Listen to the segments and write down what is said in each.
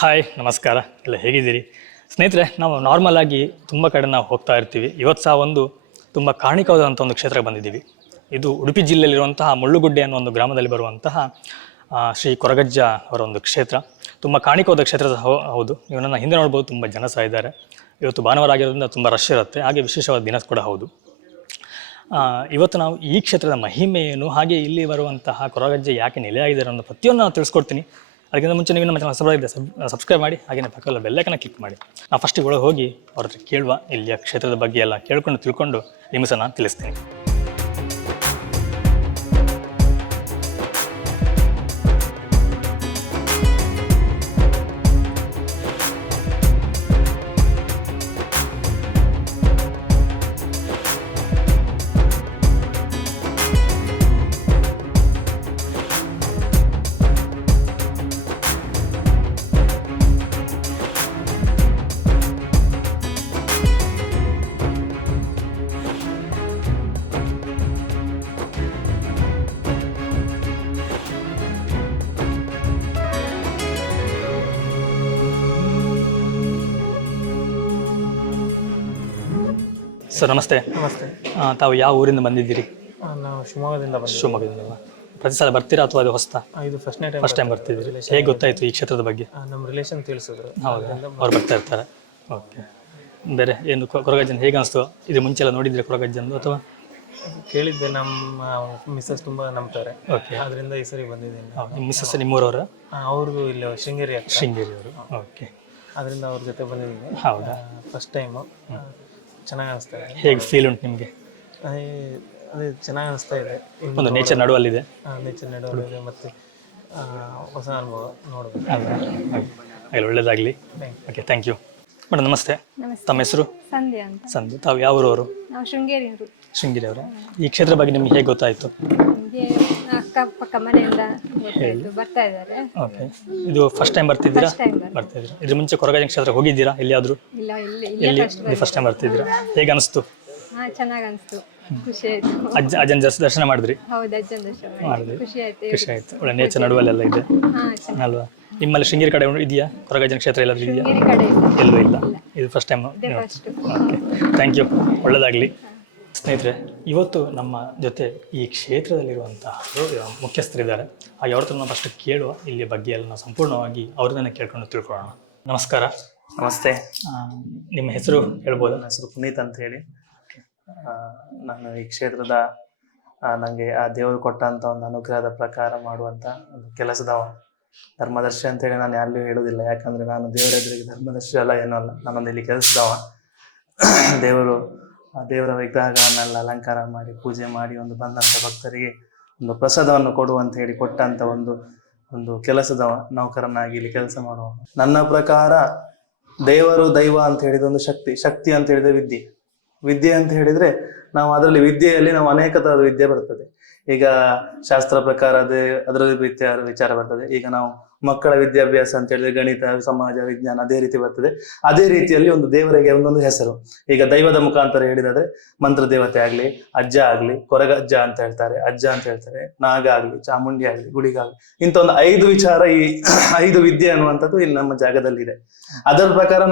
Hi ನಮಸ್ಕಾರ, ಎಲ್ಲ ಹೇಗಿದ್ದೀರಿ ಸ್ನೇಹಿತರೆ? ನಾವು ನಾರ್ಮಲ್ ಆಗಿ ತುಂಬ ಕಡೆ ನಾವು ಹೋಗ್ತಾ ಇರ್ತೀವಿ. ಇವತ್ತು ಸಹ ಒಂದು ತುಂಬ ಕಾಣಿಕವಾದಂಥ ಒಂದು ಕ್ಷೇತ್ರಕ್ಕೆ ಬಂದಿದ್ದೀವಿ. ಇದು ಉಡುಪಿ ಜಿಲ್ಲೆಯಲ್ಲಿರುವಂತಹ ಮುಳ್ಳುಗುಡ್ಡೆ ಅನ್ನೋ ಒಂದು ಗ್ರಾಮದಲ್ಲಿ ಬರುವಂತಹ ಶ್ರೀ ಕೊರಗಜ್ಜ ಅವರ ಒಂದು ಕ್ಷೇತ್ರ. ತುಂಬ ಕಾಣಿಕವಾದ ಕ್ಷೇತ್ರ ಹೌದು. ನೀವು ನನ್ನ ಹಿಂದೆ ನೋಡ್ಬೋದು, ತುಂಬ ಜನ ಸಹ ಇದ್ದಾರೆ. ಇವತ್ತು ಭಾನುವಾರ ಆಗಿರೋದ್ರಿಂದ ತುಂಬ ರಶ್ ಇರುತ್ತೆ, ಹಾಗೆ ವಿಶೇಷವಾದ ದಿನ ಕೂಡ ಹೌದು. ಇವತ್ತು ನಾವು ಈ ಕ್ಷೇತ್ರದ ಮಹಿಮೆ ಏನು, ಹಾಗೆ ಇಲ್ಲಿ ಬರುವಂತಹ ಕೊರಗಜ್ಜೆ ಯಾಕೆ ನೆಲೆಯಾಗಿದ್ದಾರೆ ಅನ್ನೋ ಪ್ರತಿಯೊಂದು ನಾನು ತಿಳಿಸ್ಕೊಡ್ತೀನಿ. ಅದಕ್ಕಿಂತ ಮುಂಚೆ ನೀವು ನಮ್ಮ ಚಾನಲ್ ಸಬ್ಸ್ಕ್ರೈಬ್ ಮಾಡಿ, ಹಾಗೆಯೇ ಪಕ್ಕದಲ್ಲಿ ಬೆಲ್ಲೈಕನ್ನ ಕ್ಲಿಕ್ ಮಾಡಿ. ನಾವು ಫಸ್ಟಿಗೆ ಒಳಗೆ ಹೋಗಿ ಅವ್ರ ಹತ್ರ ಕೇಳುವ, ಇಲ್ಲಿಯ ಕ್ಷೇತ್ರದ ಬಗ್ಗೆ ಎಲ್ಲ ಕೇಳ್ಕೊಂಡು ತಿಳ್ಕೊಂಡು ನಿಮಗೆ ಸಹ ನಾನು ತಿಳಿಸ್ತೀನಿ. ಸರ್ ನಮಸ್ತೆ. ನಮಸ್ತೆ. ತಾವು ಯಾವ ಊರಿಂದ ಬಂದಿದ್ದೀರಿ? ನಾವು ಶಿವಮೊಗ್ಗದಿಂದ ಬಂದಿದ್ದೀವಿ. ಶಿವಮೊಗ್ಗದಿಂದ. ಪ್ರತಿ ಸಲ ಬರ್ತೀರಾ ಅಥವಾ ಅದು ಹೊಸ್ತಾ? ಇದು ಫಸ್ಟ್ ಟೈಮ್ ಬರ್ತಿದ್ದೀರಿ. ಹೇಗೆ ಗೊತ್ತಾಯಿತು ಈ ಕ್ಷೇತ್ರದ ಬಗ್ಗೆ? ನಮ್ಮ ರಿಲೇಷನ್ ತಿಳಿಸಿದ್ರು. ಹೌದಾ, ಅವ್ರು ಬರ್ತಾ ಇರ್ತಾರೆ. ಓಕೆ. ಬೇರೆ ಏನು ಕೊರಗಜ್ಜನ ಹೇಗೆ ಅನಿಸ್ತು? ಇದು ಮುಂಚೆ ಎಲ್ಲ ನೋಡಿದ್ರೆ ಕೊರಗಜ್ಜಂದು ಅಥವಾ? ಕೇಳಿದ್ದೆ, ನಮ್ಮ ಮಿಸ್ಸಸ್ ತುಂಬ ನಂಬ್ತಾರೆ. ಓಕೆ. ಅದರಿಂದ ಈ ಸರಿ ಬಂದಿದ್ದೀನಿ. ನಿಮ್ಮ ಮಿಸ್ಸಸ್ ನಿಮ್ಮೂರವರ? ಅವ್ರಿಗೂ ಇಲ್ಲಿ ಶೃಂಗೇರಿ ಶೃಂಗೇರಿಯವರು. ಓಕೆ. ಅದರಿಂದ ಅವ್ರ ಜೊತೆ ಬಂದಿದ್ದೀನಿ. ಹೌದಾ? First time. ಚೆನ್ನಾಗಿ ಅನಿಸ್ತಾ ಇದೆ. ಹೇಗೆ ಫೀಲ್ ಉಂಟು ನಿಮಗೆ? ಅದೇ ಚೆನ್ನಾಗಿ ಅನಿಸ್ತಾ ಇದೆ. ಒಂದು ನೇಚರ್ ನಡುವಲ್ಲಿದೆ. ನೇಚರ್ ನಡುವಲ್ಲಿದೆ ಮತ್ತು ಹೊಸ ಅನುಭವ ನೋಡಬೇಕು. ಅಲ್ಲಿ ಒಳ್ಳೇದಾಗಲಿ. Okay, thank you madam. ನಮಸ್ತೆ. ತಮ್ಮ ಹೆಸರು? ಸಂಧ್ಯಾ ಅಂತ. ಸಂಧ್ಯಾ. ತಾವು ಯಾವ ಊರವರು? ನಾವು ಶೃಂಗೇರಿ ಅವರೇ. ಈ ಕ್ಷೇತ್ರ ಬಗ್ಗೆ ನಿಮ್ಗೆ ಹೇಗೆ ಗೊತ್ತಾಯಿತು? ನಮಗೆ ಅಕ್ಕಪಕ್ಕ ಮನೆಯಿಂದ ಗೊತ್ತಾಯ್ತು, ಬರ್ತಾ ಇದ್ದಾರೆ. ಓಕೆ. ಇದು ಫಸ್ಟ್ ಟೈಮ್ ಬರ್ತಿದ್ದೀರಾ? ಬರ್ತಾ ಇದ್ದೀರಾ. ಇದ್ರ ಮುಂಚೆ ಕೊರಗಜ್ಜ ಕ್ಷೇತ್ರ ಹೋಗಿದ್ದೀರಾ ಎಲ್ಲಿಯಾದರೂ? ಇಲ್ಲ, ಎಲ್ಲಿ ಫಸ್ಟ್ ಟೈಮ್ ಬರ್ತಿದ್ದೀರಾ? ಹೇಗೆ ಅನಿಸ್ತು? ಚೆನ್ನಾಗಿ ಅನಿಸ್ತು, ಖುಷಿ ಆಯ್ತು. ಅಜ್ಜನ ದರ್ಶನ ಮಾಡಿದ್ರಿ? ಹೌದು, ಅಜ್ಜನ ದರ್ಶನ ಮಾಡಿದ್ರಿ. ಖುಷಿ ಆಯ್ತು. ಖುಷಿ ಆಯ್ತು. ಒಳ್ಳೆ ನೇಚರ್ ನಡುವಲ್ಲೆಲ್ಲ ಇದೆ ಅಲ್ವಾ? ನಿಮ್ಮಲ್ಲಿ ಶೃಂಗೇರಿ ಕಡೆ ಇದೆಯಾ ಕೊರಗಜ್ಜನ ಕ್ಷೇತ್ರ? ಎಲ್ಲಾದ್ರೂ ಇದೆಯಾ? ಎಲ್ಲೂ ಇಲ್ಲ. ಇದು first time. Okay, thank you, ಒಳ್ಳೆಯದಾಗಲಿ. ಸ್ನೇಹಿತರೆ, ಇವತ್ತು ನಮ್ಮ ಜೊತೆ ಈ ಕ್ಷೇತ್ರದಲ್ಲಿರುವಂತಹ ಮುಖ್ಯಸ್ಥರಿದ್ದಾರೆ. ಹಾಗೆ ಅವ್ರ ಹತ್ರ ನಾವು ಫಸ್ಟ್ ಕೇಳುವ ಇಲ್ಲಿ ಬಗ್ಗೆ ಎಲ್ಲ ನಾವು ಸಂಪೂರ್ಣವಾಗಿ ಅವ್ರದನ್ನೇ ಕೇಳ್ಕೊಂಡು ತಿಳ್ಕೊಳ್ಳೋಣ. ನಮಸ್ಕಾರ. ನಮಸ್ತೆ. ನಿಮ್ಮ ಹೆಸರು ಹೇಳ್ಬೋದಾ? ನನ್ನ ಹೆಸರು ಪುನೀತ್ ಅಂತ ಹೇಳಿ. ನಾನು ಈ ಕ್ಷೇತ್ರದ ನನಗೆ ಆ ದೇವರು ಕೊಟ್ಟಂಥ ಒಂದು ಅನುಗ್ರಹದ ಪ್ರಕಾರ ಮಾಡುವಂಥ ಒಂದು ಕೆಲಸದವ. ಧರ್ಮದರ್ಶಿ ಅಂತೇಳಿ ನಾನು ಯಾರಿಗೂ ಹೇಳೋದಿಲ್ಲ, ಯಾಕಂದರೆ ನಾನು ದೇವರ ಎದುರಿಗೆ ಧರ್ಮದರ್ಶಿ ಅಲ್ಲ, ಏನೂ ಅಲ್ಲ. ನಾನೊಂದು ಇಲ್ಲಿ ಕೆಲಸದವ. ದೇವರ ವಿಗ್ರಹಗಳನ್ನೆಲ್ಲ ಅಲಂಕಾರ ಮಾಡಿ ಪೂಜೆ ಮಾಡಿ ಒಂದು ಬಂದಂಥ ಭಕ್ತರಿಗೆ ಒಂದು ಪ್ರಸಾದವನ್ನು ಕೊಡುವಂತ ಹೇಳಿ ಕೊಟ್ಟಂಥ ಒಂದು ಕೆಲಸದವ, ನೌಕರನಾಗಿ ಇಲ್ಲಿ ಕೆಲಸ ಮಾಡುವ. ನನ್ನ ಪ್ರಕಾರ ದೇವರು ದೈವ ಅಂತ ಹೇಳಿದ ಒಂದು ಶಕ್ತಿ ಅಂತ ಹೇಳಿದ್ರೆ ವಿದ್ಯೆ ಅಂತ ಹೇಳಿದ್ರೆ ನಾವು ಅದರಲ್ಲಿ ವಿದ್ಯೆಯಲ್ಲಿ ನಾವು ಅನೇಕ ತರದ ವಿದ್ಯೆ ಬರ್ತದೆ. ಈಗ ಶಾಸ್ತ್ರ ಪ್ರಕಾರ ಅದರಲ್ಲಿ ವಿಚಾರ ಬರ್ತದೆ. ಈಗ ನಾವು ಮಕ್ಕಳ ವಿದ್ಯಾಭ್ಯಾಸ ಅಂತ ಹೇಳಿದ್ರೆ ಗಣಿತ, ಸಮಾಜ ವಿಜ್ಞಾನ ಅದೇ ರೀತಿ ಬರ್ತದೆ. ಅದೇ ರೀತಿಯಲ್ಲಿ ಒಂದು ದೇವರಿಗೆ ಒಂದೊಂದು ಹೆಸರು. ಈಗ ದೈವದ ಮುಖಾಂತರ ಹೇಳಿದಾದ್ರೆ ಮಂತ್ರ ದೇವತೆ ಆಗ್ಲಿ, ಅಜ್ಜ ಆಗ್ಲಿ, ಕೊರಗಜ್ಜ ಅಂತ ಹೇಳ್ತಾರೆ, ಅಜ್ಜ ಅಂತ ಹೇಳ್ತಾರೆ, ನಾಗ ಆಗ್ಲಿ, ಚಾಮುಂಡಿ ಆಗ್ಲಿ, ಗುಳಿಗಾಗ್ಲಿ, ಇಂಥ ಒಂದು 5 ವಿಚಾರ, ಈ 5 ವಿದ್ಯೆ ಅನ್ನುವಂಥದ್ದು ಇಲ್ಲಿ ನಮ್ಮ ಜಾಗದಲ್ಲಿ ಇದೆ. ಅದರ ಪ್ರಕಾರ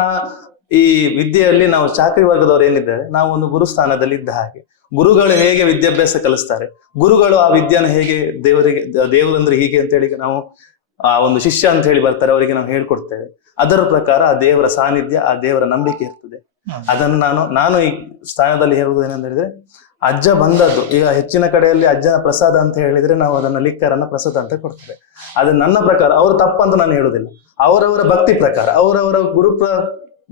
ಈ ವಿದ್ಯೆಯಲ್ಲಿ ನಾವು ಚಾಕರಿ ವರ್ಗದವರು ಏನಿದ್ದಾರೆ, ನಾವು ಒಂದು ಗುರುಸ್ಥಾನದಲ್ಲಿ ಇದ್ದ ಹಾಗೆ. ಗುರುಗಳು ಹೇಗೆ ವಿದ್ಯಾಭ್ಯಾಸ ಕಲಿಸ್ತಾರೆ, ಗುರುಗಳು ಆ ವಿದ್ಯಾನ ಹೇಗೆ ದೇವರಂದ್ರೆ ಹೀಗೆ ಅಂತೇಳಿ ನಾವು ಆ ಒಂದು ಶಿಷ್ಯ ಅಂತ ಹೇಳಿ ಬರ್ತಾರೆ, ಅವರಿಗೆ ನಾವು ಹೇಳ್ಕೊಡ್ತೇವೆ. ಅದರ ಪ್ರಕಾರ ಆ ದೇವರ ಸಾನ್ನಿಧ್ಯ, ಆ ದೇವರ ನಂಬಿಕೆ ಇರ್ತದೆ. ಅದನ್ನು ನಾನು ಈ ಸ್ಥಾನದಲ್ಲಿ ಹೇಳುವುದು ಏನಂತ ಹೇಳಿದ್ರೆ, ಅಜ್ಜ ಬಂದದ್ದು ಈಗ ಹೆಚ್ಚಿನ ಕಡೆಯಲ್ಲಿ ಅಜ್ಜನ ಪ್ರಸಾದ ಅಂತ ಹೇಳಿದ್ರೆ ನಾವು ಅದನ್ನ ಲಿಕ್ಕರನ್ನ ಪ್ರಸಾದ ಅಂತ ಕೊಡ್ತೇವೆ. ಅದು ನನ್ನ ಪ್ರಕಾರ ಅವರು ತಪ್ಪಂತ ನಾನು ಹೇಳುದಿಲ್ಲ. ಅವರವರ ಭಕ್ತಿ ಪ್ರಕಾರ, ಅವರವರ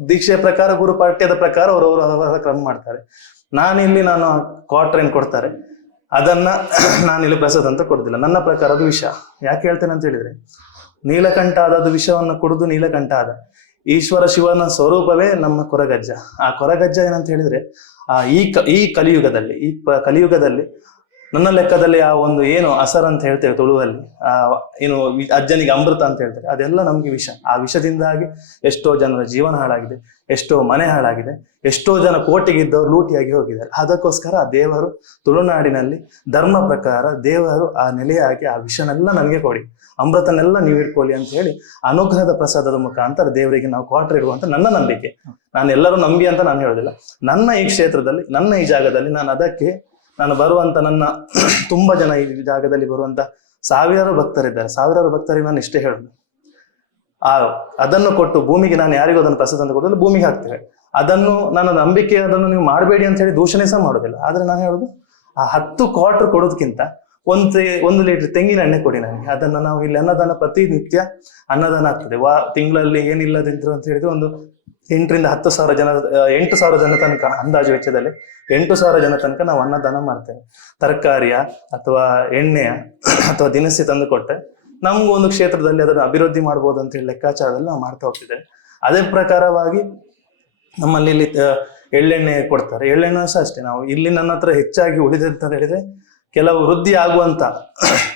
ದೀಕ್ಷೆಯ ಪ್ರಕಾರ, ಗುರು ಪಾಠ್ಯದ ಪ್ರಕಾರ ಅವರವರ ಕ್ರಮ ಮಾಡ್ತಾರೆ. ನಾನು ಕ್ವಾರ್ಟರ್ ಏನ್ ಕೊಡ್ತಾರೆ ಅದನ್ನ ನಾನಿಲ್ಲಿ ಪ್ರಸಾದ ಅಂತ ಕೊಡುದಿಲ್ಲ. ನನ್ನ ಪ್ರಕಾರ ಅದು ವಿಷ. ಯಾಕೆ ಹೇಳ್ತೇನೆ ಅಂತ ಹೇಳಿದ್ರೆ, ನೀಲಕಂಠ ಆದದ್ದು ವಿಷವನ್ನು ಕುಡಿದು ನೀಲಕಂಠ ಆದ. ಈಶ್ವರ ಶಿವನ ಸ್ವರೂಪವೇ ನಮ್ಮ ಕೊರಗಜ್ಜ. ಆ ಕೊರಗಜ್ಜ ಏನಂತ ಹೇಳಿದ್ರೆ, ಈ ಕಲಿಯುಗದಲ್ಲಿ ನನ್ನ ಲೆಕ್ಕದಲ್ಲಿ ಆ ಒಂದು ಏನು ಅಸರ್ ಅಂತ ಹೇಳ್ತೇವೆ ತುಳುವಲ್ಲಿ, ಏನು ಅಜ್ಜನಿಗೆ ಅಮೃತ ಅಂತ ಹೇಳ್ತಾರೆ, ಅದೆಲ್ಲ ನಮ್ಗೆ ವಿಷ. ಆ ವಿಷದಿಂದಾಗಿ ಎಷ್ಟೋ ಜನರ ಜೀವನ ಹಾಳಾಗಿದೆ, ಎಷ್ಟೋ ಮನೆ ಹಾಳಾಗಿದೆ, ಎಷ್ಟೋ ಜನ ಕೋಟೆಗಿದ್ದವರು ಲೂಟಿಯಾಗಿ ಹೋಗಿದ್ದಾರೆ. ಅದಕ್ಕೋಸ್ಕರ ಆ ದೇವರು ತುಳುನಾಡಿನಲ್ಲಿ ಧರ್ಮ ಪ್ರಕಾರ ದೇವರು ಆ ನೆಲೆಯಾಗಿ ಆ ವಿಷನೆಲ್ಲ ನನಗೆ ಕೊಡಿ, ಅಮೃತನೆಲ್ಲ ನೀವು ಇಟ್ಕೊಳ್ಳಿ ಅಂತ ಹೇಳಿ ಅನುಗ್ರಹದ ಪ್ರಸಾದದ ಮುಖಾಂತರ ದೇವರಿಗೆ ನಾವು ಕ್ವಾರ್ಟರ್ ಇಡುವಂತ ನನ್ನ ನಂಬಿಕೆ. ನಾನು ಎಲ್ಲರೂ ನಂಬಿ ಅಂತ ನಾನು ಹೇಳೋದಿಲ್ಲ. ನನ್ನ ಈ ಕ್ಷೇತ್ರದಲ್ಲಿ, ನನ್ನ ಈ ಜಾಗದಲ್ಲಿ ನಾನು ಬರುವಂತ ನನ್ನ ತುಂಬಾ ಜನ ಈ ಜಾಗದಲ್ಲಿ ಬರುವಂತ ಸಾವಿರಾರು ಭಕ್ತರಿದ್ದಾರೆ. ಸಾವಿರಾರು ಭಕ್ತರಿಗೆ ನಾನು ಇಷ್ಟೇ ಹೇಳುದು, ಅದನ್ನು ಕೊಟ್ಟು ಭೂಮಿಗೆ ನಾನು ಯಾರಿಗೂ ಅದನ್ನು ಪ್ರಸಾದ ಅಂತ ಕೊಡೋದಿಲ್ಲ, ಭೂಮಿಗೆ ಹಾಕ್ತೇವೆ. ಅದನ್ನು ನನ್ನ ನಂಬಿಕೆ, ಅದನ್ನು ನೀವು ಮಾಡಬೇಡಿ ಅಂತ ಹೇಳಿ ದೂಷಣೆ ಸಹ ಮಾಡೋದಿಲ್ಲ. ಆದ್ರೆ ನಾನು ಹೇಳುದು, ಆ 10 ಕ್ವಾರ್ಟರ್ ಕೊಡೋದಕ್ಕಿಂತ 1 ಲೀಟರ್ ತೆಂಗಿನ ಎಣ್ಣೆ ಕೊಡಿ ನನಗೆ. ಅದನ್ನ ನಾವು ಇಲ್ಲಿ ಅನ್ನದಾನ, ಪ್ರತಿನಿತ್ಯ ಅನ್ನದಾನ ಆಗ್ತದೆ. ತಿಂಗಳಲ್ಲಿ ಏನಿಲ್ಲದಿದ್ರು ಅಂತ ಹೇಳಿದ್ರೆ ಒಂದು 8 ರಿಂದ 10 ಸಾವಿರ ಜನ, 8 ಸಾವಿರ ಜನ ತನಕ ಅಂದಾಜು ವೆಚ್ಚದಲ್ಲಿ 8 ಸಾವಿರ ಜನ ತನಕ ನಾವು ಅನ್ನದಾನ ಮಾಡ್ತೇವೆ. ತರಕಾರಿಯ ಅಥವಾ ಎಣ್ಣೆಯ ಅಥವಾ ದಿನಸಿ ತಂದು ಕೊಟ್ಟೆ ನಮ್ಗೆ ಒಂದು ಕ್ಷೇತ್ರದಲ್ಲಿ ಅದನ್ನು ಅಭಿವೃದ್ಧಿ ಮಾಡ್ಬೋದು ಅಂತ ಹೇಳಿ ಲೆಕ್ಕಾಚಾರದಲ್ಲಿ ನಾವು ಮಾಡ್ತಾ ಹೋಗ್ತಿದ್ದೇವೆ. ಅದೇ ಪ್ರಕಾರವಾಗಿ ನಮ್ಮಲ್ಲಿ ಇಲ್ಲಿ ಎಳ್ಳೆಣ್ಣೆ ಕೊಡ್ತಾರೆ. ಎಳ್ಳೆಣ್ಣೆ ಸಹ ಅಷ್ಟೇ. ನಾವು ಇಲ್ಲಿ ನನ್ನ ಹತ್ರ ಹೆಚ್ಚಾಗಿ ಉಳಿದೆ ಅಂತ ಹೇಳಿದ್ರೆ ಕೆಲವು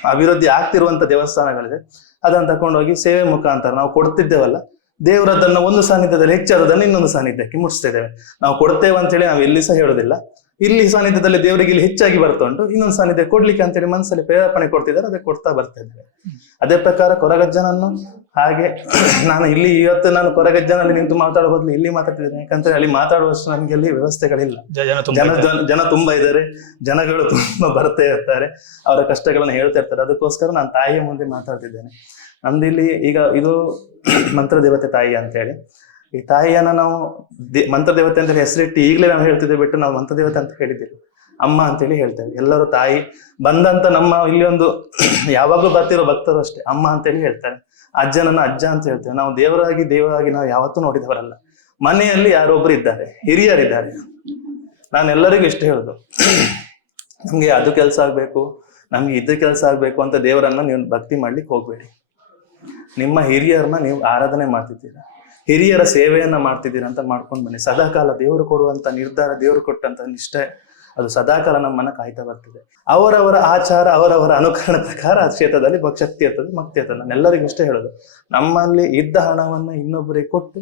ಅಭಿವೃದ್ಧಿ ಆಗ್ತಿರುವಂತ ದೇವಸ್ಥಾನಗಳಿದೆ. ಅದನ್ನು ತಕೊಂಡೋಗಿ ಸೇವೆ ಮುಖಾಂತರ ನಾವು ಕೊಡ್ತಿದ್ದೇವಲ್ಲ, ದೇವರದನ್ನ ಒಂದು ಸಾನ್ನಿಧ್ಯದಲ್ಲಿ ಹೆಚ್ಚಾದದನ್ನು ಇನ್ನೊಂದು ಸಾನ್ನಿಧ್ಯಕ್ಕೆ ಮುಟ್ಟಿಸ್ತಿದ್ದೇವೆ. ನಾವು ಕೊಡ್ತೇವೆ ಅಂತ ಹೇಳಿ ನಾವು ಎಲ್ಲಿ ಸಹ ಹೇಳೋದಿಲ್ಲ. ಇಲ್ಲಿ ಸಾನ್ನಿಧ್ಯದಲ್ಲಿ ದೇವರಿಗೆ ಇಲ್ಲಿ ಹೆಚ್ಚಾಗಿ ಬರ್ತಾ ಉಂಟು, ಇನ್ನೊಂದು ಸಾನ್ನಿಧ್ಯ ಕೊಡ್ಲಿಕ್ಕೆ ಅಂತೇಳಿ ಮನಸ್ಸಲ್ಲಿ ಪ್ರೇರೇಪಣೆ ಕೊಡ್ತಿದ್ದಾರೆ, ಅದಕ್ಕೆ ಕೊಡ್ತಾ ಬರ್ತಾ ಇದ್ದೇವೆ. ಅದೇ ಪ್ರಕಾರ ಕೊರಗಜ್ಜನನ್ನು ಹಾಗೆ ನಾನು ಇಲ್ಲಿ ಇವತ್ತು ನಾನು ಕೊರಗಜ್ಜನಲ್ಲಿ ನಿಂತು ಮಾತಾಡೋ ಬದಲು ಇಲ್ಲಿ ಮಾತಾಡ್ತಿದ್ದೇನೆ. ಯಾಕಂದ್ರೆ ಅಲ್ಲಿ ಮಾತಾಡುವಷ್ಟು ನಮ್ಗೆ ಅಲ್ಲಿ ವ್ಯವಸ್ಥೆಗಳಿಲ್ಲ. ಜನ ತುಂಬಾ ಇದ್ದಾರೆ, ಜನಗಳು ತುಂಬಾ ಬರ್ತಾ ಇರ್ತಾರೆ, ಅವರ ಕಷ್ಟಗಳನ್ನು ಹೇಳ್ತಾ ಇರ್ತಾರೆ. ಅದಕ್ಕೋಸ್ಕರ ನಾನು ತಾಯಿಯ ಮುಂದೆ ಮಾತಾಡ್ತಿದ್ದೇನೆ. ನಮ್ದಿಲ್ಲಿ ಈಗ ಇದು ಮಂತ್ರ ದೇವತೆ ತಾಯಿ ಅಂತ ಹೇಳಿ, ಈ ತಾಯಿಯನ್ನ ನಾವು ಮಂತ್ರ ದೇವತೆ ಅಂತ ಹೆಸರಿಟ್ಟು ಈಗಲೇ ನಾವು ಹೇಳ್ತಿದ್ದೇವೆ ಬಿಟ್ಟು ನಾವು ಮಂತ್ರ ದೇವತೆ ಅಂತ ಹೇಳಿದ್ದೇವೆ, ಅಮ್ಮ ಅಂತೇಳಿ ಹೇಳ್ತೇವೆ. ಎಲ್ಲರೂ ತಾಯಿ ಬಂದಂತ ನಮ್ಮ ಇಲ್ಲಿ ಒಂದು ಯಾವಾಗಲೂ ಬರ್ತಿರೋ ಭಕ್ತರು ಅಷ್ಟೇ ಅಮ್ಮ ಅಂತೇಳಿ ಹೇಳ್ತಾರೆ. ಅಜ್ಜನನ್ನ ಅಜ್ಜ ಅಂತ ಹೇಳ್ತೇವೆ. ನಾವು ದೇವರಾಗಿ ನಾವು ಯಾವತ್ತೂ ನೋಡಿದವರಲ್ಲ. ಮನೆಯಲ್ಲಿ ಯಾರೊಬ್ರು ಇದ್ದಾರೆ, ಹಿರಿಯರಿದ್ದಾರೆ. ನಾನು ಎಲ್ಲರಿಗೂ ಇಷ್ಟ ಹೇಳುದು, ನಮ್ಗೆ ಅದು ಕೆಲಸ ಆಗ್ಬೇಕು, ನಮ್ಗೆ ಇದು ಕೆಲಸ ಆಗ್ಬೇಕು ಅಂತ ದೇವರನ್ನ ನೀವು ಭಕ್ತಿ ಮಾಡ್ಲಿಕ್ಕೆ ಹೋಗ್ಬೇಡಿ. ನಿಮ್ಮ ಹಿರಿಯರನ್ನ ನೀವು ಆರಾಧನೆ ಮಾಡ್ತಿದ್ದೀರಾ, ಹಿರಿಯರ ಸೇವೆಯನ್ನ ಮಾಡ್ತಿದ್ದೀರಾ ಅಂತ ಮಾಡ್ಕೊಂಡು ಬನ್ನಿ. ಸದಾಕಾಲ ದೇವರು ಕೊಡುವಂತ ನಿರ್ಧಾರ, ದೇವರು ಕೊಟ್ಟಂತ ನಿಷ್ಠೆ, ಅದು ಸದಾಕಾಲ ನಮ್ಮನ್ನ ಕಾಯ್ತಾ ಬರ್ತದೆ. ಅವರವರ ಆಚಾರ, ಅವರವರ ಅನುಕರಣ ಪ್ರಕಾರ ಆ ಕ್ಷೇತ್ರದಲ್ಲಿ ಶಕ್ತಿ ಇರ್ತದೆ, ಭಕ್ತಿ ಇರ್ತದೆ. ನಾನು ಎಲ್ಲರಿಗೂ ಇಷ್ಟೇ ಹೇಳೋದು, ನಮ್ಮಲ್ಲಿ ಇದ್ದ ಹಣವನ್ನ ಇನ್ನೊಬ್ಬರಿಗೆ ಕೊಟ್ಟು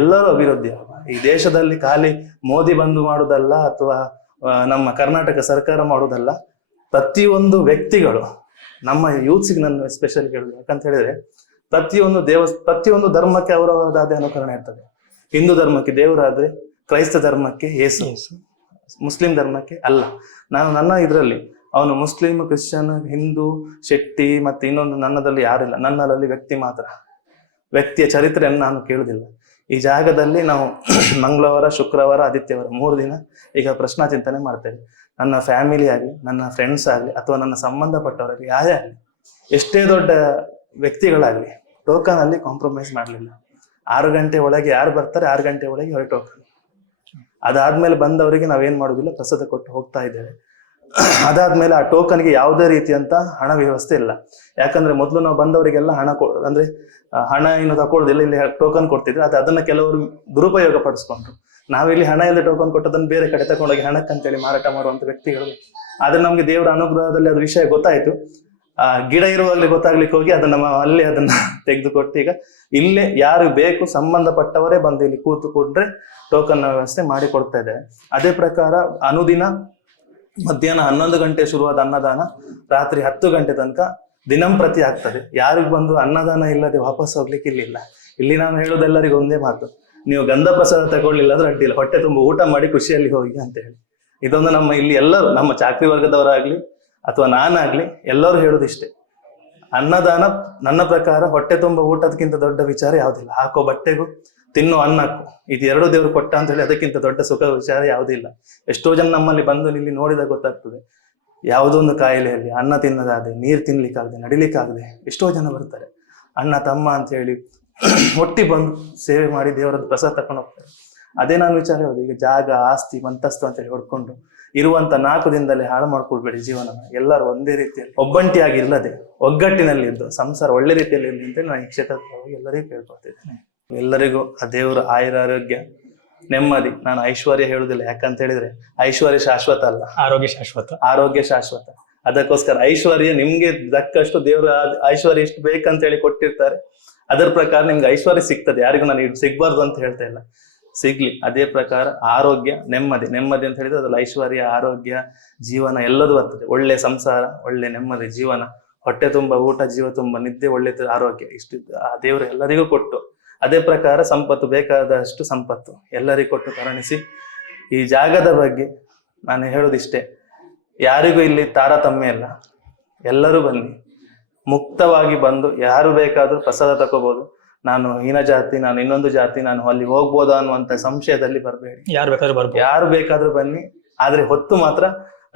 ಎಲ್ಲರೂ ಅಭಿವೃದ್ಧಿ ಆಗುವ. ಈ ದೇಶದಲ್ಲಿ ಖಾಲಿ ಮೋದಿ ಬಂದು ಮಾಡುವುದಲ್ಲ ಅಥವಾ ನಮ್ಮ ಕರ್ನಾಟಕ ಸರ್ಕಾರ ಮಾಡುವುದಲ್ಲ, ಪ್ರತಿಯೊಂದು ವ್ಯಕ್ತಿಗಳು, ನಮ್ಮ ಯೂತ್ಸಿಗೆ ನಾನು ಎಸ್ಪೆಷಲಿ ಹೇಳುದು, ಯಾಕಂತ ಹೇಳಿದ್ರೆ ಪ್ರತಿಯೊಂದು ಧರ್ಮಕ್ಕೆ ಅವರವರದಾದ ಅನುಕರಣೆ ಇರ್ತದೆ. ಹಿಂದೂ ಧರ್ಮಕ್ಕೆ ದೇವರಾದ್ರೆ, ಕ್ರೈಸ್ತ ಧರ್ಮಕ್ಕೆ ಯೇಸು, ಮುಸ್ಲಿಂ ಧರ್ಮಕ್ಕೆ ಅಲ್ಲ. ನಾನು ನನ್ನ ಇದರಲ್ಲಿ ಅವನು ಮುಸ್ಲಿಂ, ಕ್ರಿಶ್ಚಿಯನ್, ಹಿಂದೂ, ಶೆಟ್ಟಿ ಮತ್ತೆ ಇನ್ನೊಂದು ನನ್ನದಲ್ಲಿ ಯಾರಿಲ್ಲ. ನನ್ನಲ್ಲಿ ವ್ಯಕ್ತಿ ಮಾತ್ರ. ವ್ಯಕ್ತಿಯ ಚರಿತ್ರೆಯನ್ನು ನಾನು ಕೇಳುವುದಿಲ್ಲ. ಈ ಜಾಗದಲ್ಲಿ ನಾವು ಮಂಗಳವಾರ, ಶುಕ್ರವಾರ, ಆದಿತ್ಯವಾರ 3 ದಿನ ಈಗ ಪ್ರಶ್ನಾ ಚಿಂತನೆ ಮಾಡ್ತೇವೆ. ನನ್ನ ಫ್ಯಾಮಿಲಿ ಆಗಲಿ, ನನ್ನ ಫ್ರೆಂಡ್ಸ್ ಆಗಲಿ, ಅಥವಾ ನನ್ನ ಸಂಬಂಧಪಟ್ಟವರಾಗಲಿ, ಯಾರೇ ಆಗಲಿ, ಎಷ್ಟೇ ದೊಡ್ಡ ವ್ಯಕ್ತಿಗಳಾಗಲಿ, ಟೋಕನ್ ಅಲ್ಲಿ ಕಾಂಪ್ರಮೈಸ್ ಮಾಡಲಿಲ್ಲ. 6 ಗಂಟೆ ಒಳಗೆ ಯಾರು ಬರ್ತಾರೆ 6 ಗಂಟೆ ಒಳಗೆ ಹೊರ ಟೋಕನ್. ಅದಾದ್ಮೇಲೆ ಬಂದವರಿಗೆ ನಾವೇನ್ ಮಾಡುದಿಲ್ಲ, ಪ್ರಸಾದ ಕೊಟ್ಟು ಹೋಗ್ತಾ ಇದ್ದೇವೆ. ಅದಾದ್ಮೇಲೆ ಆ ಟೋಕನ್ಗೆ ಯಾವುದೇ ರೀತಿಯಂತ ಹಣ ವ್ಯವಸ್ಥೆ ಇಲ್ಲ. ಯಾಕಂದ್ರೆ ಮೊದಲು ನಾವು ಬಂದವರಿಗೆಲ್ಲ ಹಣ ಏನು ತಗೊಳ್ಳೋದಿಲ್ಲ, ಇಲ್ಲಿ ಟೋಕನ್ ಕೊಡ್ತಿದ್ರು. ಅದನ್ನ ಕೆಲವರು ದುರುಪಯೋಗ ಪಡಿಸ್ಕೊಂಡ್ರು. ನಾವಿಲ್ಲಿ ಹಣ ಇಲ್ಲದೆ ಟೋಕನ್ ಕೊಟ್ಟದನ್ನು ಬೇರೆ ಕಡೆ ತಗೊಂಡೋಗಿ ಹಣಕ್ಕಂತೇಳಿ ಮಾರಾಟ ಮಾಡುವಂತ ವ್ಯಕ್ತಿಗಳು. ಆದ್ರೆ ನಮ್ಗೆ ದೇವರ ಅನುಗ್ರಹದಲ್ಲಿ ಅದು ವಿಷಯ ಗೊತ್ತಾಯ್ತು. ಗಿಡ ಇರುವಾಗಲೇ ಗೊತ್ತಾಗ್ಲಿಕ್ಕೆ ಹೋಗಿ ಅದನ್ನ ತೆಗೆದುಕೊಟ್ಟು ಈಗ ಇಲ್ಲೇ ಯಾರು ಬೇಕು ಸಂಬಂಧಪಟ್ಟವರೇ ಬಂದು ಇಲ್ಲಿ ಕೂತ್ಕೊಂಡ್ರೆ ಟೋಕನ್ ವ್ಯವಸ್ಥೆ ಮಾಡಿ ಕೊಡ್ತಾ ಇದ್ದೇವೆ. ಅದೇ ಪ್ರಕಾರ ಅನುದಿನ ಮಧ್ಯಾಹ್ನ 11 ಗಂಟೆ ಶುರುವಾದ ಅನ್ನದಾನ ರಾತ್ರಿ 10 ಗಂಟೆ ತನಕ ದಿನಂಪ್ರತಿ ಆಗ್ತದೆ. ಯಾರಿಗೂ ಬಂದು ಅನ್ನದಾನ ಇಲ್ಲದೆ ವಾಪಸ್ ಹೋಗ್ಲಿಕ್ಕೆ ಇಲ್ಲಿಲ್ಲ. ಇಲ್ಲಿ ನಾನು ಹೇಳೋದೆಲ್ಲರಿಗೂ ಒಂದೇ ಮಾತು, ನೀವು ಗಂಧ ಪ್ರಸಾದ ತಗೊಳ್ಳಿಲ್ಲ ಅಂದ್ರೆ ಅಡ್ಡಿಲ್ಲ, ಹೊಟ್ಟೆ ತುಂಬ ಊಟ ಮಾಡಿ ಖುಷಿಯಲ್ಲಿ ಹೋಗಿ ಅಂತ ಹೇಳಿ. ಇದೊಂದು ನಮ್ಮ ಇಲ್ಲಿ ಎಲ್ಲರೂ, ನಮ್ಮ ಚಾಕ್ರಿ ವರ್ಗದವರಾಗ್ಲಿ ಅಥವಾ ನಾನಾಗ್ಲಿ ಎಲ್ಲರೂ ಹೇಳುದಿಷ್ಟೇ. ಅನ್ನದಾನ ನನ್ನ ಪ್ರಕಾರ ಹೊಟ್ಟೆ ತುಂಬ ಊಟದಕ್ಕಿಂತ ದೊಡ್ಡ ವಿಚಾರ ಯಾವುದಿಲ್ಲ. ಹಾಕೋ ಬಟ್ಟೆಗೂ ತಿನ್ನೋ ಅನ್ನಕ್ಕೂ ಇದು 2 ದೇವರು ಕೊಟ್ಟ ಅಂತ ಹೇಳಿ ಅದಕ್ಕಿಂತ ದೊಡ್ಡ ಸುಖ ವಿಚಾರ ಯಾವುದಿಲ್ಲ. ಎಷ್ಟೋ ಜನ ನಮ್ಮಲ್ಲಿ ಬಂದು ಇಲ್ಲಿ ನೋಡಿದಾಗ ಗೊತ್ತಾಗ್ತದೆ, ಯಾವುದೋ ಒಂದು ಕಾಯಿಲೆಯಲ್ಲಿ ಅನ್ನ ತಿನ್ನದಾದೆ, ನೀರು ತಿನ್ಲಿಕ್ಕಾಗದೆ, ನಡಿಲಿಕ್ಕಾಗದೆ ಎಷ್ಟೋ ಜನ ಬರ್ತಾರೆ. ಅಣ್ಣ ತಮ್ಮ ಅಂತ ಹೇಳಿ ಒಟ್ಟಿ ಬಂದು ಸೇವೆ ಮಾಡಿ ದೇವರದ್ದು ಪ್ರಸಾದ ತಕೊಂಡು ಹೋಗ್ತಾರೆ. ಅದೇ ನಾನು ವಿಚಾರ ಹೇಳೋದು, ಈಗ ಜಾಗ, ಆಸ್ತಿ, ಮಂತಸ್ತು ಅಂತ ಹೇಳಿ ಹೊಡ್ಕೊಂಡು ಇರುವಂತ 4 ದಿನದಲ್ಲಿ ಹಾಳು ಮಾಡ್ಕೊಳ್ಬೇಡಿ ಜೀವನ. ಎಲ್ಲರೂ ಒಂದೇ ರೀತಿಯಲ್ಲಿ ಒಬ್ಬಂಟಿಯಾಗಿ ಇಲ್ಲದೆ ಒಗ್ಗಟ್ಟಿನಲ್ಲಿ ಇದ್ದು ಸಂಸಾರ ಒಳ್ಳೆ ರೀತಿಯಲ್ಲಿ ಇರಲಿ ಅಂತ ನಾನು ಈ ಕ್ಷೇತ್ರದಲ್ಲಿ ಎಲ್ಲರಿಗೂ ಕೇಳ್ಕೊಳ್ತಿದ್ದೇನೆ. ಎಲ್ಲರಿಗೂ ಆ ದೇವರ ಆಯುರಾರೋಗ್ಯ, ನೆಮ್ಮದಿ. ನಾನು ಐಶ್ವರ್ಯ ಹೇಳುದಿಲ್ಲ, ಯಾಕಂತ ಹೇಳಿದ್ರೆ ಐಶ್ವರ್ಯ ಶಾಶ್ವತ ಅಲ್ಲ, ಆರೋಗ್ಯ ಶಾಶ್ವತ. ಆರೋಗ್ಯ ಶಾಶ್ವತ. ಅದಕ್ಕೋಸ್ಕರ ಐಶ್ವರ್ಯ ನಿಮ್ಗೆ ದಕ್ಕಷ್ಟು ದೇವರು ಐಶ್ವರ್ಯ ಎಷ್ಟು ಬೇಕಂತ ಹೇಳಿ ಕೊಟ್ಟಿರ್ತಾರೆ. ಅದರ ಪ್ರಕಾರ ನಿಮ್ಗೆ ಐಶ್ವರ್ಯ ಸಿಗ್ತದೆ. ಯಾರಿಗೂ ನಾನು ಇದು ಸಿಗ್ಬಾರ್ದು ಅಂತ ಹೇಳ್ತಾ ಇಲ್ಲ, ಸಿಗ್ಲಿ. ಅದೇ ಪ್ರಕಾರ ಆರೋಗ್ಯ, ನೆಮ್ಮದಿ ಅಂತ ಹೇಳಿದ್ರೆ ಅದ್ರಲ್ಲಿ ಐಶ್ವರ್ಯ, ಆರೋಗ್ಯ, ಜೀವನ ಎಲ್ಲದೂ ಬರ್ತದೆ. ಒಳ್ಳೆ ಸಂಸಾರ, ಒಳ್ಳೆ ನೆಮ್ಮದಿ ಜೀವನ, ಹೊಟ್ಟೆ ತುಂಬ ಊಟ, ಜೀವ ತುಂಬ ನಿದ್ದೆ, ಒಳ್ಳೆ ಆರೋಗ್ಯ, ಇಷ್ಟು ಆ ದೇವರು ಎಲ್ಲರಿಗೂ ಕೊಟ್ಟು, ಅದೇ ಪ್ರಕಾರ ಸಂಪತ್ತು, ಬೇಕಾದಷ್ಟು ಸಂಪತ್ತು ಎಲ್ಲರಿಗೂ ಕೊಟ್ಟು ಕರುಣಿಸಿ. ಈ ಜಾಗದ ಬಗ್ಗೆ ನಾನು ಹೇಳೋದಿಷ್ಟೇ, ಯಾರಿಗೂ ಇಲ್ಲಿ ತಾರತಮ್ಯ ಇಲ್ಲ, ಎಲ್ಲರೂ ಬನ್ನಿ, ಮುಕ್ತವಾಗಿ ಬಂದು ಯಾರು ಬೇಕಾದ್ರೂ ಪ್ರಸಾದ ತಗೋಬಹುದು. ನಾನು ಹೀನ ಜಾತಿ, ನಾನು ಇನ್ನೊಂದು ಜಾತಿ, ನಾನು ಅಲ್ಲಿ ಹೋಗ್ಬೋದಾ ಅನ್ನುವಂತ ಸಂಶಯದಲ್ಲಿ ಬರಬೇಡಿ. ಯಾರು ಬೇಕಾದ್ರೂ ಬನ್ನಿ. ಆದ್ರೆ ಹೊತ್ತು ಮಾತ್ರ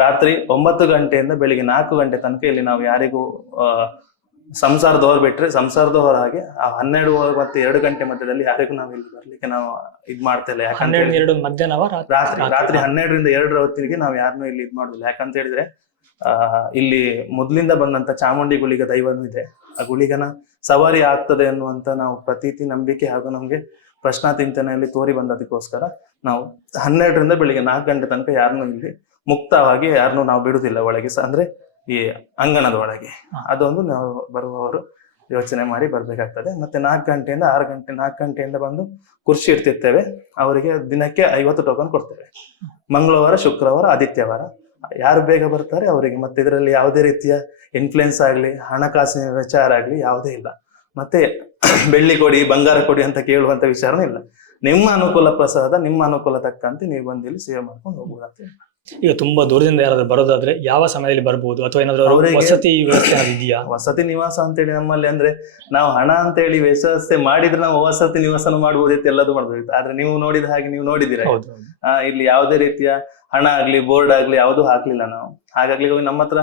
ರಾತ್ರಿ 9 ಗಂಟೆಯಿಂದ ಬೆಳಿಗ್ಗೆ 4 ಗಂಟೆ ತನಕ ಇಲ್ಲಿ ನಾವು ಯಾರಿಗೂ ಸಂಸಾರದವ್ರು ಬಿಟ್ರೆ ಸಂಸಾರದವ್ರ ಹಾಗೆ 12 ಮತ್ತೆ 2 ಗಂಟೆ ಮಧ್ಯದಲ್ಲಿ ಯಾರಿಗೂ ನಾವು ಇಲ್ಲಿ ಬರ್ಲಿಕ್ಕೆ ನಾವು ಇದ್ ಮಾಡ್ತಾ ಇಲ್ಲ. ಯಾಕಂದ್ರೆ ರಾತ್ರಿ 12ರಿಂದ 2 ಹೊತ್ತಿಗೆ ನಾವು ಯಾರನ್ನೂ ಇಲ್ಲಿ ಇದ್ ಮಾಡುದಿಲ್ಲ. ಯಾಕಂತ ಹೇಳಿದ್ರೆ ಇಲ್ಲಿ ಮೊದ್ಲಿಂದ ಬಂದಂತ ಚಾಮುಂಡಿ ಗುಳಿಗ ದೈವನೂ ಇದೆ. ಆ ಗುಳಿಗನ ಸವಾರಿ ಆಗ್ತದೆ ಅನ್ನುವಂತ ನಾವು ಪ್ರತೀತಿ, ನಂಬಿಕೆ ಹಾಗೂ ನಮ್ಗೆ ಪ್ರಶ್ನಾ ಚಿಂತನೆಯಲ್ಲಿ ತೋರಿ ಬಂದದಕ್ಕೋಸ್ಕರ ನಾವು 12ರಿಂದ ಬೆಳಿಗ್ಗೆ 4 ಗಂಟೆ ತನಕ ಯಾರನ್ನೂ ಇಲ್ಲಿ ಮುಕ್ತವಾಗಿ ಯಾರನ್ನೂ ನಾವು ಬಿಡುದಿಲ್ಲ ಒಳಗೆ, ಅಂದ್ರೆ ಈ ಅಂಗಣದ ಒಳಗೆ. ಅದೊಂದು ನಾವು ಬರುವವರು ಯೋಚನೆ ಮಾಡಿ ಬರ್ಬೇಕಾಗ್ತದೆ. ಮತ್ತೆ 4 ಗಂಟೆಯಿಂದ 6 ಗಂಟೆ, 4 ಗಂಟೆಯಿಂದ ಬಂದು ಕುರ್ಚಿ ಇಡ್ತಿರ್ತೇವೆ. ಅವರಿಗೆ ದಿನಕ್ಕೆ 50 ಟೋಕನ್ ಕೊಡ್ತೇವೆ. ಮಂಗಳವಾರ, ಶುಕ್ರವಾರ, ಆದಿತ್ಯವಾರ ಯಾರು ಬೇಗ ಬರ್ತಾರೆ ಅವರಿಗೆ. ಮತ್ತೆ ಇದರಲ್ಲಿ ಯಾವುದೇ ರೀತಿಯ ಇನ್ಫ್ಲುಯೆನ್ಸ್ ಆಗ್ಲಿ, ಹಣಕಾಸಿನ ವಿಚಾರ ಆಗ್ಲಿ ಯಾವುದೇ ಇಲ್ಲ. ಮತ್ತೆ ಬೆಳ್ಳಿ ಕೊಡಿ, ಬಂಗಾರ ಕೊಡಿ ಅಂತ ಕೇಳುವಂತ ವಿಚಾರನೂ ಇಲ್ಲ. ನಿಮ್ಮ ಅನುಕೂಲ ಪ್ರಸಾದ, ನಿಮ್ಮ ಅನುಕೂಲ ತಕ್ಕಂತೆ ನೀವು ಬಂದು ಇಲ್ಲಿ ಸೇವೆ ಮಾಡ್ಕೊಂಡು ಹೋಗ್ಬೋದು. ಈಗ ತುಂಬಾ ದೂರದಿಂದ ಯಾರಾದ್ರೂ ಬರೋದಾದ್ರೆ ಯಾವ ಸಮಯದಲ್ಲಿ ಬರ್ಬೋದು, ಅಥವಾ ಏನಾದ್ರು ವಸತಿ ವ್ಯವಸ್ಥೆ ಇದೆಯಾ? ವಸತಿ ನಿವಾಸ ಅಂತೇಳಿ ನಮ್ಮಲ್ಲಿ ಅಂದ್ರೆ ನಾವು ಹಣ ಅಂತ ಹೇಳಿ ವ್ಯವಸ್ಥೆ ಮಾಡಿದ್ರೆ ನಾವು ವಸತಿ ನಿವಾಸನ ಮಾಡ್ಬೋದಿತ್ತು, ಎಲ್ಲದೂ ಮಾಡ್ಬೋದಿತ್ತು. ಆದ್ರೆ ನೀವು ನೋಡಿದ ಹಾಗೆ ನೀವು ನೋಡಿದಿರ, ಇಲ್ಲಿ ಯಾವುದೇ ರೀತಿಯ ಹಣ ಆಗ್ಲಿ, ಬೋರ್ಡ್ ಆಗ್ಲಿ ಯಾವುದು ಹಾಕ್ಲಿಲ್ಲ ನಾವು. ಹಾಗಾಗ್ಲಿಕ್ಕೆ ಹೋಗಿ ನಮ್ಮ ಹತ್ರ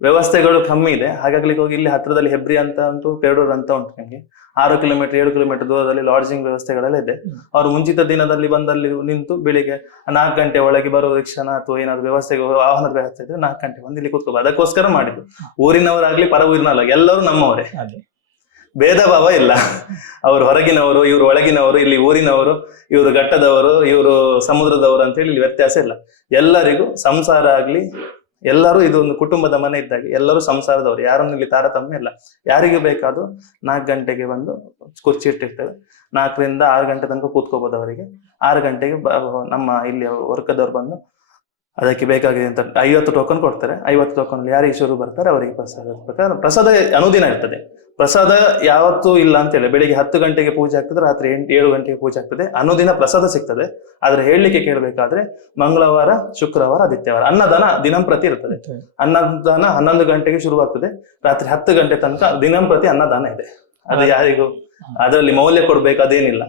ವ್ಯವಸ್ಥೆಗಳು ಕಮ್ಮಿ ಇದೆ. ಹಾಗಾಗ್ಲಿಕ್ಕೆ ಹೋಗಿ ಇಲ್ಲಿ ಹತ್ರದಲ್ಲಿ ಹೆಬ್ರಿ ಅಂತ ಉಂಟು, ಪೇರೂರು ಅಂತ ಉಂಟು. ನಿಮಗೆ 6 ಕಿಲೋಮೀಟರ್ 7 ಕಿಲೋಮೀಟರ್ ದೂರದಲ್ಲಿ ಲಾಡ್ಜಿಂಗ್ ವ್ಯವಸ್ಥೆಗಳೆಲ್ಲ ಇದೆ. ಅವ್ರು ಮುಂಚಿತ ದಿನದಲ್ಲಿ ಬಂದಲ್ಲಿ ನಿಂತು ಬೆಳಿಗ್ಗೆ 4 ಗಂಟೆ ಒಳಗೆ ಬರೋ ರಿಕ್ಷಾನ ಅಥವಾ ಏನಾದ್ರು ವ್ಯವಸ್ಥೆಗೆ ವಾಹನದ ವ್ಯವಸ್ಥೆ ಇದ್ರೆ 4 ಗಂಟೆ ಬಂದು ಇಲ್ಲಿ ಕೂತ್ಕೋಬಹುದು. ಅದಕ್ಕೋಸ್ಕರ ಮಾಡಿದ್ದು. ಊರಿನವರಾಗ್ಲಿ ಪರ ಊರಿನಲ್ಲ, ಎಲ್ಲರೂ ನಮ್ಮವರೇ, ಭೇದ ಭಾವ ಇಲ್ಲ. ಅವ್ರು ಹೊರಗಿನವರು, ಇವ್ರು ಒಳಗಿನವರು, ಇಲ್ಲಿ ಊರಿನವರು, ಇವರು ಘಟ್ಟದವರು, ಇವರು ಸಮುದ್ರದವರು ಅಂತೇಳಿ ಇಲ್ಲಿ ವ್ಯತ್ಯಾಸ ಇಲ್ಲ. ಎಲ್ಲರಿಗೂ ಸಂಸಾರ ಆಗ್ಲಿ, ಎಲ್ಲರೂ ಇದೊಂದು ಕುಟುಂಬದ ಮನೆ ಇದ್ದಾಗೆ ಎಲ್ಲರೂ ಸಂಸಾರದವರು, ಯಾರನ್ನು ಇಲ್ಲಿ ತಾರತಮ್ಯ ಇಲ್ಲ. ಯಾರಿಗೆ ಬೇಕಾದ್ರೂ 4 ಗಂಟೆಗೆ ಬಂದು ಕುರ್ಚಿ ಇಟ್ಟಿರ್ತೇವೆ. 4ರಿಂದ 6 ಗಂಟೆ ತನಕ ಕೂತ್ಕೋಬಹುದು. ಅವರಿಗೆ 6 ಗಂಟೆಗೆ ನಮ್ಮ ಇಲ್ಲಿ ವರ್ಗದವ್ರು ಬಂದು ಅದಕ್ಕೆ ಬೇಕಾಗಿದೆ ಅಂತ 50 ಟೋಕನ್ ಕೊಡ್ತಾರೆ. 50 ಟೋಕನ್ ಯಾರು ಈಶ್ವರು ಬರ್ತಾರೆ ಅವರಿಗೆ ಪ್ರಸಾದ ಪ್ರಕಾರ ಪ್ರಸಾದ ಅನುದಿನ ಇರ್ತದೆ. ಪ್ರಸಾದ ಯಾವತ್ತೂ ಇಲ್ಲ ಅಂತ ಹೇಳಿ, ಬೆಳಿಗ್ಗೆ 10 ಗಂಟೆಗೆ ಪೂಜೆ ಆಗ್ತದೆ, ರಾತ್ರಿ 7 ಗಂಟೆಗೆ ಪೂಜೆ ಆಗ್ತದೆ. ಅನುದಿನ ಪ್ರಸಾದ ಸಿಗ್ತದೆ. ಆದ್ರೆ ಹೇಳಲಿಕ್ಕೆ ಕೇಳಬೇಕಾದ್ರೆ ಮಂಗಳವಾರ, ಶುಕ್ರವಾರ, ಆದಿತ್ಯವಾರ ಅನ್ನದಾನ ದಿನಂಪ್ರತಿ ಇರ್ತದೆ. ಅನ್ನದಾನ 11 ಗಂಟೆಗೆ ಶುರುವಾಗ್ತದೆ, ರಾತ್ರಿ 10 ಗಂಟೆ ತನಕ ದಿನಂಪ್ರತಿ ಅನ್ನದಾನ ಇದೆ. ಅದು ಯಾರಿಗೂ ಅದರಲ್ಲಿ ಮೌಲ್ಯ ಕೊಡ್ಬೇಕು ಅದೇನಿಲ್ಲ.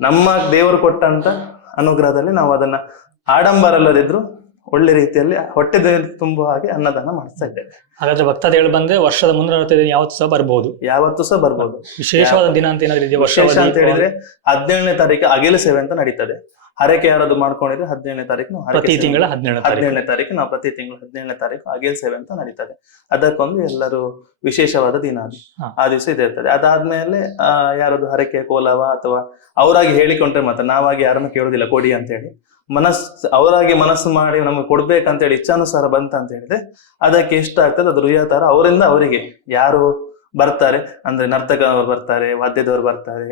ನಮ್ಮ ದೇವರು ಕೊಟ್ಟಂತ ಅನುಗ್ರಹದಲ್ಲಿ ನಾವು ಅದನ್ನ ಆಡಂಬರ ಅಲ್ಲದಿದ್ರು ಒಳ್ಳೆ ರೀತಿಯಲ್ಲಿ ಹೊಟ್ಟೆ ತುಂಬುವ ಹಾಗೆ ಅನ್ನದಾನ ಮಾಡಿಸ್ತಾ ಇದ್ದೇವೆ. ಹಾಗಾದ್ರೆ ಭಕ್ತಾದಿಗಳು ಬಂದ್ರೆ ವರ್ಷದ 365 ಯಾವತ್ತು ಸಹ ಬರ್ಬೋದು, ಯಾವತ್ತೂ ಸಹ ಬರ್ಬೋದು. ವಿಶೇಷವಾದ ದಿನ ಅಂತ ಏನಾದ್ರು ಇದೆಯಾ? ವಿಶೇಷ ಅಂತ ಹೇಳಿದ್ರೆ 17ನೇ ತಾರೀಕು ಅಗಿಲ ಸೇವೆ ಅಂತ ನಡೀತದೆ. ಹರಕೆ ಯಾರಾದ್ರು ಮಾಡ್ಕೊಂಡಿದ್ರೆ 17ನೇ ತಾರೀಕು ನಾವು ಪ್ರತಿ ತಿಂಗಳ 17ನೇ ತಾರೀಕು ನಾವು ಪ್ರತಿ ತಿಂಗಳು 17ನೇ ತಾರೀಕು ಅಗಿಲ ಸೇವೆ ಅಂತ ನಡೀತದೆ. ಅದಕ್ಕೊಂದು ಎಲ್ಲರೂ ವಿಶೇಷವಾದ ದಿನ ಅದು. ಆ ದಿವಸ ಇದೆ ಇರ್ತದೆ. ಅದಾದ್ಮೇಲೆ ಯಾರದು ಹರಕೆ ಕೋಲವ ಅಥವಾ ಅವರಾಗಿ ಹೇಳಿಕೊಂಡ್ರೆ ಮಾತ್ರ, ನಾವಾಗಿ ಯಾರನ್ನು ಕೇಳೋದಿಲ್ಲ ಕೊಡಿ ಅಂತ ಹೇಳಿ. ಅವರಾಗಿ ಮನಸ್ಸು ಮಾಡಿ ನಮಗೆ ಕೊಡ್ಬೇಕಂತ ಹೇಳಿ ಇಚ್ಛಾನುಸಾರ ಬಂತ ಅಂತ ಹೇಳಿದ್ರೆ ಅದಕ್ಕೆ ಎಷ್ಟು ಆಗ್ತದೆ ಅದು ರುಯಾತಾರ ಅವರಿಂದ ಅವರಿಗೆ ಯಾರು ಬರ್ತಾರೆ ಅಂದ್ರೆ ನರ್ತಕರು ಬರ್ತಾರೆ, ವಾದ್ಯದವರು ಬರ್ತಾರೆ,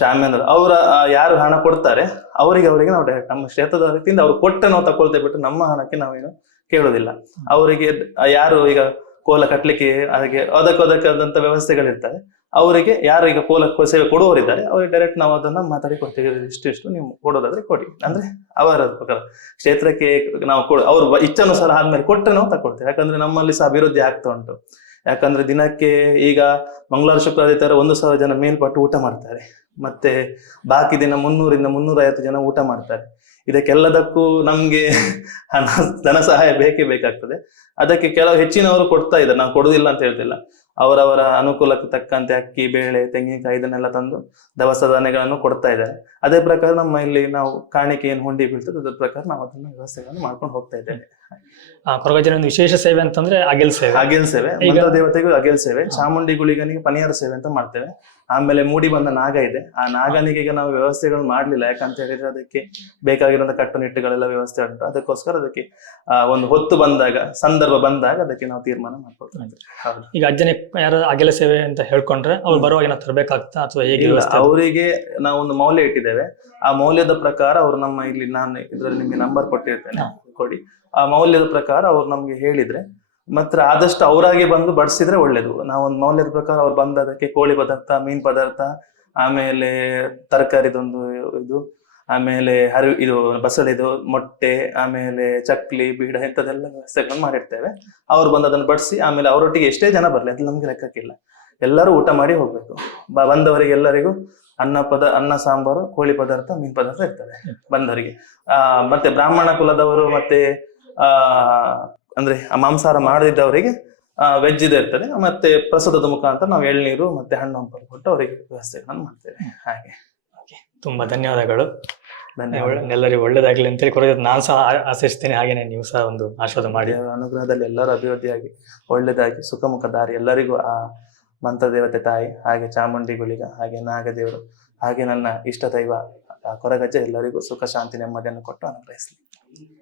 ಶಾಮ್ಯನವರು, ಅವರ ಯಾರು ಹಣ ಕೊಡ್ತಾರೆ ಅವರಿಗೆ ನಾವು ಡೈರೆಕ್ಟ್ ನಮ್ಮ ಕ್ಷೇತ್ರದ ರೀತಿಯಿಂದ ಅವ್ರು ಕೊಟ್ಟೆ ನಾವು ತಕೊಳ್ತೇವೆ ಬಿಟ್ಟು ನಮ್ಮ ಹಣಕ್ಕೆ ನಾವೇನು ಕೇಳೋದಿಲ್ಲ. ಅವರಿಗೆ ಯಾರು ಈಗ ಕೋಲ ಕಟ್ಲಿಕ್ಕೆ ಹಾಗೆ ಅದಕ್ಕಾದಂತ ವ್ಯವಸ್ಥೆಗಳಿರ್ತವೆ. ಅವರಿಗೆ ಯಾರು ಈಗ ಕೋಲ ಸೇವೆ ಕೊಡುವವರಿದ್ದಾರೆ ಅವ್ರಿಗೆ ಡೈರೆಕ್ಟ್ ನಾವು ಅದನ್ನ ಮಾತಾಡಿ ಕೊಡ್ತೀವಿ. ಇಷ್ಟು ನೀವು ಕೊಡೋದಾದ್ರೆ ಕೊಡಿ ಅಂದ್ರೆ ಅವರ ಪ್ರಕಾರ ಕ್ಷೇತ್ರಕ್ಕೆ ನಾವು ಅವ್ರ ಇಚ್ಛಾನುಸಾರ ಆದ್ಮೇಲೆ ಕೊಟ್ಟರೆ ನಾವು ತಕೊಳ್ತೇವೆ. ಯಾಕಂದ್ರೆ ನಮ್ಮಲ್ಲಿ ಸಹ ಅಭಿವೃದ್ಧಿ ಆಗ್ತಾ ಉಂಟು. ಯಾಕಂದ್ರೆ ದಿನಕ್ಕೆ ಈಗ ಮಂಗಳವಾರ, ಶುಕ್ರವಾರ 1,000 ಜನ ಮೇಲ್ಪಟ್ಟು ಊಟ ಮಾಡ್ತಾರೆ. ಮತ್ತೆ ಬಾಕಿ ದಿನ 300ರಿಂದ 350 ಜನ ಊಟ ಮಾಡ್ತಾರೆ. ಇದಕ್ಕೆಲ್ಲದಕ್ಕೂ ನಮ್ಗೆ ಧನ ಸಹಾಯ ಬೇಕೇ ಬೇಕಾಗ್ತದೆ. ಅದಕ್ಕೆ ಕೆಲವು ಹೆಚ್ಚಿನವರು ಕೊಡ್ತಾ ಇದ್ದಾರೆ, ನಾವು ಕೊಡುದಿಲ್ಲ ಅಂತ ಹೇಳ್ತಿಲ್ಲ. ಅವರವರ ಅನುಕೂಲಕ್ಕೆ ತಕ್ಕಂತೆ ಅಕ್ಕಿ, ಬೇಳೆ, ತೆಂಗಿನಕಾಯಿ ಇದನ್ನೆಲ್ಲ ತಂದು ದವಸ ಧಾನ್ಯಗಳನ್ನು ಕೊಡ್ತಾ ಇದ್ದಾರೆ. ಅದೇ ಪ್ರಕಾರ ನಮ್ಮ ಇಲ್ಲಿ ನಾವು ಕಾಣಿಕೆ ಏನು ಹುಂಡಿ ಬೀಳ್ತದೆ ಅದ್ರ ಪ್ರಕಾರ ನಾವು ಅದನ್ನ ವ್ಯವಸ್ಥೆಗಳನ್ನು ಮಾಡ್ಕೊಂಡು ಹೋಗ್ತಾ ಇದ್ದೇವೆ. ಕೊರಗಜ್ಜನ ಒಂದು ವಿಶೇಷ ಸೇವೆ ಅಂತಂದ್ರೆ ಅಗೆಲ್ ಸೇವೆ. ಅಗೆಲ್ ಸೇವೆ, ಮಂತ್ರ ದೇವತೆಗೂ ಅಗೆಲ್ ಸೇವೆ, ಚಾಮುಂಡಿ ಗುಳಿಗನಿಗೆ ಪನಿಯಾರ ಸೇವೆ ಅಂತ ಮಾಡ್ತೇವೆ. ಆಮೇಲೆ ಮೂಡಿ ಬಂದ ನಾಗ ಇದೆ, ಆ ನಾಗನಿಗೆ ಈಗ ನಾವು ವ್ಯವಸ್ಥೆಗಳು ಮಾಡ್ಲಿಲ್ಲ, ಯಾಕಂತ ಹೇಳಿದ್ರೆ ಅದಕ್ಕೆ ಬೇಕಾಗಿರುವಂತ ಕಟ್ಟುನಿಟ್ಟುಗಳೆಲ್ಲ ವ್ಯವಸ್ಥೆ ಉಂಟು. ಅದಕ್ಕೋಸ್ಕರ ಅದಕ್ಕೆ ಒಂದು ಹೊತ್ತು ಬಂದಾಗ, ಸಂದರ್ಭ ಬಂದಾಗ ಅದಕ್ಕೆ ನಾವು ತೀರ್ಮಾನ ಮಾಡ್ಕೊಳ್ತೇವೆ. ಹೌದು. ಈಗ ಅಜ್ಜನೆ ಯಾರು ಅಗೆಲ ಸೇವೆ ಅಂತ ಹೇಳ್ಕೊಂಡ್ರೆ ಅವ್ರು ಬರುವಾಗ ಏನೋ ತರಬೇಕಾಗ್ತಾ ಅಥವಾ ಹೇಗೆ ಇಲ್ಲ, ವ್ಯವಸ್ಥೆ? ಅವರಿಗೆ ನಾವು ಒಂದು ಮೌಲ್ಯ ಇಟ್ಟಿದ್ದೇವೆ. ಆ ಮೌಲ್ಯದ ಪ್ರಕಾರ ಅವರು ನಮ್ಮ ಇಲ್ಲಿ, ನಾನು ಇದ್ರಲ್ಲಿ ನಿಮ್ಗೆ ನಂಬರ್ ಕೊಟ್ಟಿರ್ತೇನೆ, ಕೊಡಿ. ಆ ಮೌಲ್ಯದ ಪ್ರಕಾರ ಅವ್ರು ನಮ್ಗೆ ಹೇಳಿದ್ರೆ ಮಾತ್ರ ಆದಷ್ಟು ಅವರಾಗೆ ಬಂದು ಬಡಿಸಿದ್ರೆ ಒಳ್ಳೇದು. ನಾವೊಂದು ಮೌಲ್ಯದ ಪ್ರಕಾರ ಅವ್ರು ಬಂದದಕ್ಕೆ ಕೋಳಿ ಪದಾರ್ಥ, ಮೀನ್ ಪದಾರ್ಥ, ಆಮೇಲೆ ತರಕಾರಿದೊಂದು ಇದು, ಆಮೇಲೆ ಇದು ಬಸಳೆದು ಮೊಟ್ಟೆ, ಆಮೇಲೆ ಚಕ್ಲಿ, ಬೀಡ, ಇಂಥದ್ದೆಲ್ಲ ವ್ಯವಸ್ಥೆಗಳನ್ನು ಮಾಡಿರ್ತೇವೆ. ಅವ್ರು ಬಂದು ಅದನ್ನು ಬಡಿಸಿ, ಆಮೇಲೆ ಅವರೊಟ್ಟಿಗೆ ಎಷ್ಟೇ ಜನ ಬರ್ಲಿ ಅದು ನಮ್ಗೆ ಲೆಕ್ಕಕ್ಕಿಲ್ಲ, ಎಲ್ಲರೂ ಊಟ ಮಾಡಿ ಹೋಗ್ಬೇಕು. ಬಂದವರಿಗೆ ಎಲ್ಲರಿಗೂ ಅನ್ನ ಸಾಂಬಾರು, ಕೋಳಿ ಪದಾರ್ಥ, ಮೀನ್ ಪದಾರ್ಥ ಇರ್ತದೆ ಬಂದವರಿಗೆ. ಮತ್ತೆ ಬ್ರಾಹ್ಮಣ ಕುಲದವರು ಮತ್ತೆ ಅಂದ್ರೆ ಮಾಂಸಾಹಾರ ಮಾಡದಿದ್ದವರಿಗೆ ವೆಜ್ ಇದೆ ಇರ್ತದೆ. ಮತ್ತೆ ಪ್ರಸಾದದ ಮುಖಾಂತರ ನಾವು ಎಳ್ನೀರು ಮತ್ತೆ ಹಣ್ಣು ಹಂಪಲು ಕೊಟ್ಟು ಅವರಿಗೆ ವ್ಯವಸ್ಥೆಗಳನ್ನು ಮಾಡ್ತೇವೆ. ಹಾಗೆ. ತುಂಬಾ ಧನ್ಯವಾದಗಳು. ಧನ್ಯವಾದ. ಎಲ್ಲರಿಗೂ ಒಳ್ಳೇದಾಗ್ಲಿ ಅಂತೇಳಿ ಕೊರಗಜ್ಜ ನಾನು ಸಹ ಆಶಿಸ್ತೀನಿ. ಹಾಗೇನೆ ನೀವು ಸಹ ಒಂದು ಆಶೀರ್ವಾದ ಮಾಡಿ. ದೇವರ ಅನುಗ್ರಹದಲ್ಲಿ ಎಲ್ಲರೂ ಅಭಿವೃದ್ಧಿಯಾಗಿ ಒಳ್ಳೇದಾಗಿ ಸುಖಮುಖ ದಾರಿ ಎಲ್ಲರಿಗೂ ಆ ಮಂತ್ರ ದೇವತೆ ತಾಯಿ, ಹಾಗೆ ಚಾಮುಂಡಿ ಗುಳಿಗ, ಹಾಗೆ ನಾಗದೇವರು, ಹಾಗೆ ನನ್ನ ಇಷ್ಟ ದೈವ ಕೊರಗಜ್ಜ ಎಲ್ಲರಿಗೂ ಸುಖ ಶಾಂತಿ ನೆಮ್ಮದಿಯನ್ನು ಕೊಟ್ಟು ಅನುಗ್ರಹಿಸಲಿ.